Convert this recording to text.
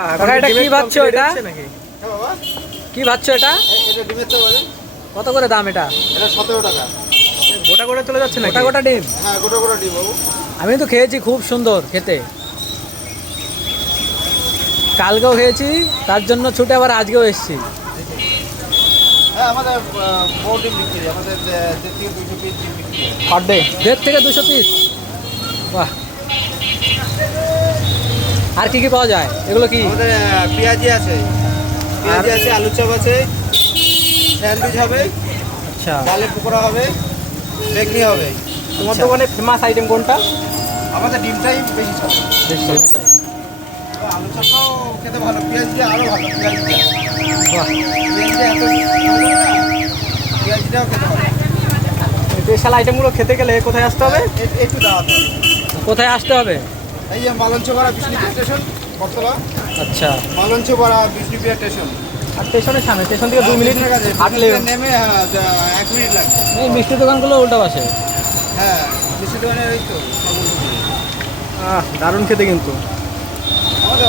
এটা কি ভাবছো? এটা কি ভাবছো? এটা এটা ডিমের চাপ আছে। কত করে দাম? এটা এটা 17 টাকা। গোটা গোটা চলে যাচ্ছে না? গোটা গোটা ডিম? হ্যাঁ, গোটা গোটা ডিম বাবু। আমি তো খেয়েছি, খুব সুন্দর খেতে। কালকেও খেয়েছি, তার জন্য ছুটে আবার আজকেও এসেছি। হ্যাঁ, আমাদের বড় ডিম বিক্রি হয়। আমাদের 1.5 থেকে 200 পিস ডিম বিক্রি হয়। পার ডে 1.5 থেকে 200 পিস? বাহ। আর কি কি পাওয়া যায়? এগুলো কি? আমাদের পেঁয়াজি আছে, আলুর চপ আছে, স্যান্ডউইচ হবে, আচ্ছা, ডালের পকোড়া হবে, বেগনি হবে। তোমার দোকানে ফেমাস আইটেম কোনটা? আমাদের ডিমটাই বেশি চলে। বেশ ভালো। আলু চপটাও খেতে ভালো, পেঁয়াজ দিয়ে আরও ভালো। পেঁয়াজ দিয়ে বাহ। পেঁয়াজটাও খেতে ভালো। স্পেশাল আইটেমগুলো খেতে গেলে কোথায় আসতে হবে? একটু দাওয়াতে হবে। কোথায় আসতে হবে? এই যে মালঞ্চপাড়া বিষ্ণুপুর স্টেশন, বটতলা। আচ্ছা, মালঞ্চপাড়া বিষ্ণুপুর স্টেশন। আর স্টেশনের সামনে, স্টেশন থেকে 2 মিনিট হাঁটলে নেমে 1 মিনিট লাগবে। এই মিষ্টি দোকানগুলো উল্টা পাশে। হ্যাঁ, মিষ্টি দোকানের ওই তো দারুণ খেতে কিন্তু। আমাদের